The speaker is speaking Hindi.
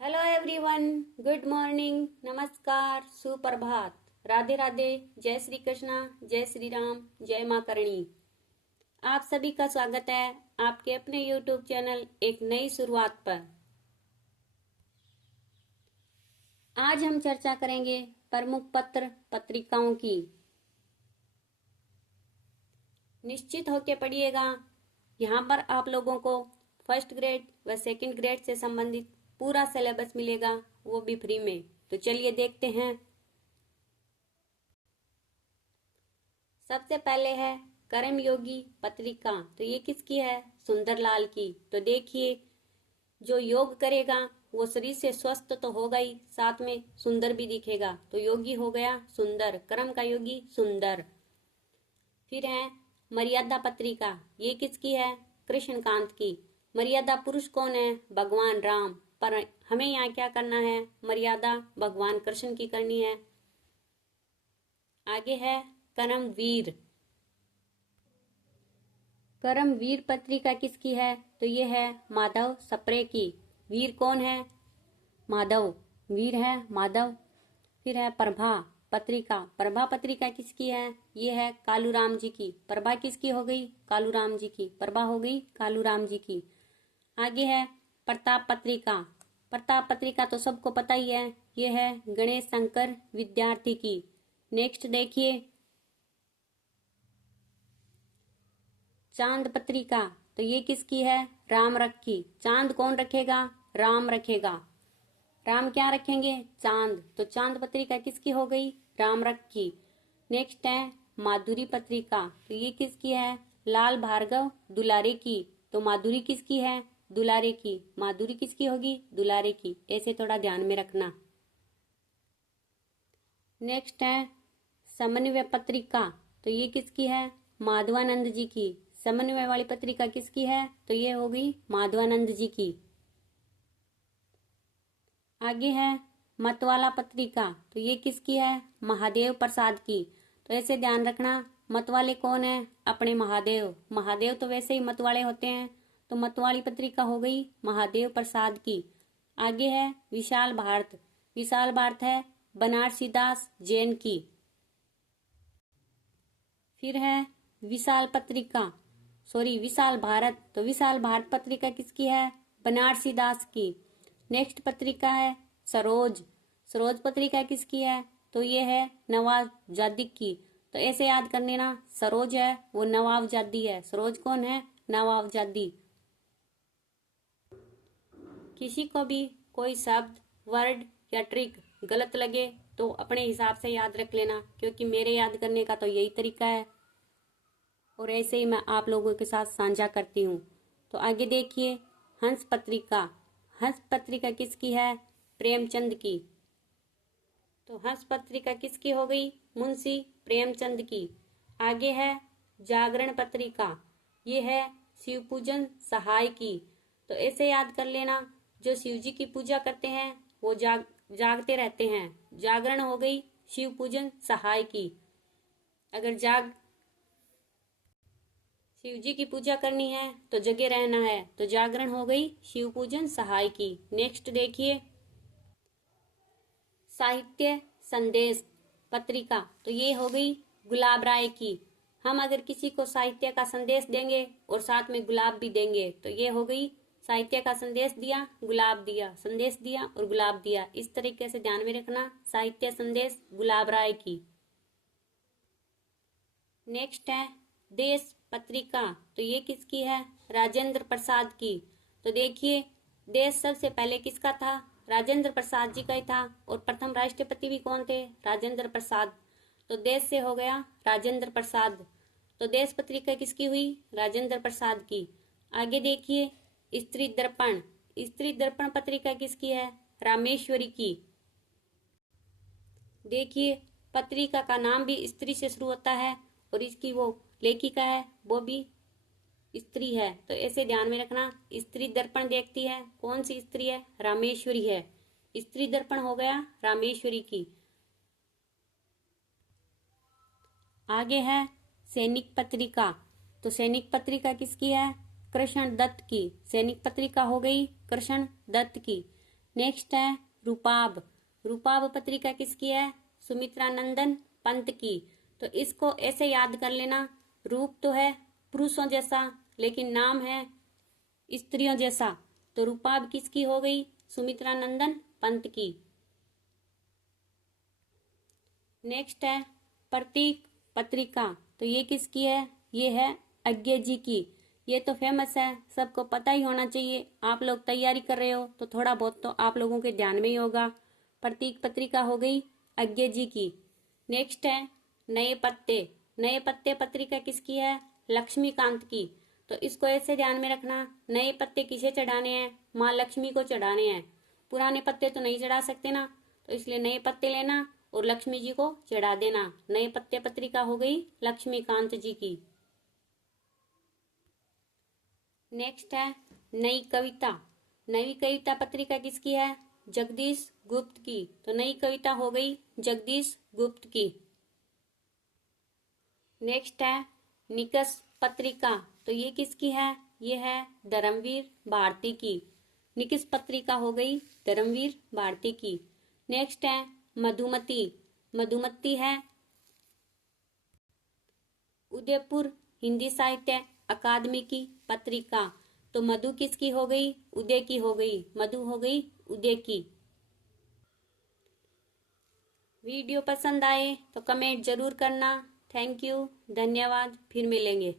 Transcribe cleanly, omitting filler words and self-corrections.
हेलो एवरीवन, गुड मॉर्निंग, नमस्कार, सुप्रभात, राधे राधे, जय श्री कृष्णा, जय श्री राम, जय माँ करणी। आप सभी का स्वागत है आपके अपने YouTube चैनल एक नई शुरुआत पर। आज हम चर्चा करेंगे प्रमुख पत्र पत्रिकाओं की। निश्चित होके पढ़िएगा, यहाँ पर आप लोगों को फर्स्ट ग्रेड व सेकंड ग्रेड से संबंधित पूरा सिलेबस मिलेगा, वो भी फ्री में। तो चलिए देखते हैं। सबसे पहले है कर्मयोगी पत्रिका। तो ये किसकी है? सुंदरलाल की। तो देखिए, जो योग करेगा वो शरीर से स्वस्थ तो होगा ही, साथ में सुंदर भी दिखेगा। तो योगी हो गया सुंदर, कर्म का योगी सुंदर। फिर है मर्यादा पत्रिका। ये किसकी है? कृष्णकांत की। मर्यादा पुरुष कौन है? भगवान राम। पर हमें यहाँ क्या करना है? मर्यादा भगवान कृष्ण की करनी है। आगे है कर्मवीर। कर्मवीर पत्रिका किसकी है? तो ये है माधव सप्रे की। वीर कौन है? माधव। वीर है माधव। फिर है प्रभा पत्रिका। प्रभा पत्रिका किसकी है? ये है कालूराम जी की। प्रभा किसकी हो गई? कालूराम जी की। प्रभा हो गई कालूराम जी की। आगे है प्रताप पत्रिका। प्रताप पत्रिका तो सबको पता ही है, ये है गणेश शंकर विद्यार्थी की। नेक्स्ट देखिए चांद पत्रिका। तो ये किसकी है? राम रख की। चांद कौन रखेगा? राम रखेगा। राम क्या रखेंगे? चांद। तो चांद पत्रिका किसकी हो गई? राम रख की। नेक्स्ट है माधुरी पत्रिका। तो ये किसकी है? लाल भार्गव दुलारे की। तो माधुरी किसकी है? दुलारे की। माधुरी किसकी होगी? दुलारे की। ऐसे थोड़ा ध्यान में रखना। नेक्स्ट है समन्वय पत्रिका। तो ये किसकी है? माधवानंद जी की। समन्वय वाली पत्रिका किसकी है? तो ये होगी माधवानंद जी की। आगे है मतवाला पत्रिका। तो ये किसकी है? महादेव प्रसाद की। तो ऐसे ध्यान रखना, मतवाले कौन है? अपने महादेव। महादेव तो वैसे ही मतवाले होते हैं, तो मतवाली पत्रिका हो गई महादेव प्रसाद की। आगे है विशाल भारत। विशाल भारत है बनारसी दास जैन की। फिर है विशाल पत्रिका, विशाल भारत। तो विशाल भारत पत्रिका किसकी है? बनारसी दास की। नेक्स्ट पत्रिका है सरोज। सरोज पत्रिका किसकी है? तो ये है नवाब जादिक की। तो ऐसे याद कर लेना, सरोज है वो नवाब जादी है। सरोज कौन है? नवाब जादी। किसी को भी कोई शब्द, वर्ड या ट्रिक गलत लगे तो अपने हिसाब से याद रख लेना, क्योंकि मेरे याद करने का तो यही तरीका है और ऐसे ही मैं आप लोगों के साथ साझा करती हूँ। तो आगे देखिए हंस पत्रिका। हंस पत्रिका किसकी है? प्रेमचंद की। तो हंस पत्रिका किसकी हो गई? मुंशी प्रेमचंद की। आगे है जागरण पत्रिका। ये है शिवपूजन सहाय की। तो ऐसे याद कर लेना, जो शिव जी की पूजा करते हैं वो जागते रहते हैं। जागरण हो गई शिवपूजन सहाय की। अगर शिव जी की पूजा करनी है तो जगे रहना है, तो जागरण हो गई शिव पूजन सहाय की। नेक्स्ट देखिए साहित्य संदेश पत्रिका। तो ये हो गई गुलाब राय की। हम अगर किसी को साहित्य का संदेश देंगे और साथ में गुलाब भी देंगे, तो ये हो गई साहित्य का संदेश दिया, गुलाब दिया, संदेश दिया और गुलाब दिया। इस तरीके से ध्यान में रखना, साहित्य संदेश गुलाब राय की। नेक्स्ट है देश पत्रिका। तो ये किसकी है? राजेंद्र प्रसाद की। तो देखिए देश सबसे पहले किसका था? राजेंद्र प्रसाद जी का ही था, और प्रथम राष्ट्रपति भी कौन थे? राजेंद्र प्रसाद। तो देश से हो गया राजेंद्र प्रसाद। तो देश पत्रिका किसकी हुई? राजेंद्र प्रसाद की। आगे देखिए स्त्री दर्पण। स्त्री दर्पण पत्रिका किसकी है? रामेश्वरी की। देखिए पत्रिका का नाम भी स्त्री से शुरू होता है और इसकी वो लेखिका है वो भी स्त्री है। तो ऐसे ध्यान में रखना, स्त्री दर्पण देखती है। कौन सी स्त्री है? रामेश्वरी है। स्त्री दर्पण हो गया रामेश्वरी की। आगे है सैनिक पत्रिका। तो सैनिक पत्रिका किसकी है? कृष्ण दत्त की। सैनिक पत्रिका हो गई कृष्ण दत्त की। नेक्स्ट है रूपाब। रूपाब पत्रिका किसकी है? सुमित्रा नंदन पंत की। तो इसको ऐसे याद कर लेना, रूप तो है पुरुषों जैसा लेकिन नाम है स्त्रियों जैसा। तो रूपाब किसकी हो गई? सुमित्रा नंदन पंत की। नेक्स्ट है प्रतीक पत्रिका। तो ये किसकी है? ये है अज्ञे जी की। ये तो फेमस है, सबको पता ही होना चाहिए। आप लोग तैयारी कर रहे हो तो थोड़ा बहुत तो आप लोगों के ध्यान में ही होगा। प्रतीक पत्रिका हो गई अज्ञे जी की। नेक्स्ट है नए पत्ते। नए पत्ते पत्रिका किसकी है? लक्ष्मीकांत की। तो इसको ऐसे ध्यान में रखना, नए पत्ते किसे चढ़ाने हैं? माँ लक्ष्मी को चढ़ाने हैं। पुराने पत्ते तो नहीं चढ़ा सकते ना, तो इसलिए नए पत्ते लेना और लक्ष्मी जी को चढ़ा देना। नए पत्ते पत्रिका हो गई लक्ष्मीकांत जी की। नेक्स्ट है नई कविता। नई कविता पत्रिका किसकी है? जगदीश गुप्त की। तो नई कविता हो गई जगदीश गुप्त की। नेक्स्ट है निकष पत्रिका। तो ये किसकी है? ये है धर्मवीर भारती की। निकष पत्रिका हो गई धर्मवीर भारती की। नेक्स्ट है मधुमती। मधुमती है उदयपुर हिंदी साहित्य अकादमी की पत्रिका। तो मधु किसकी हो गई? उदय की हो गई। मधु हो गई उदय की। वीडियो पसंद आए तो कमेंट जरूर करना। थैंक यू, धन्यवाद, फिर मिलेंगे।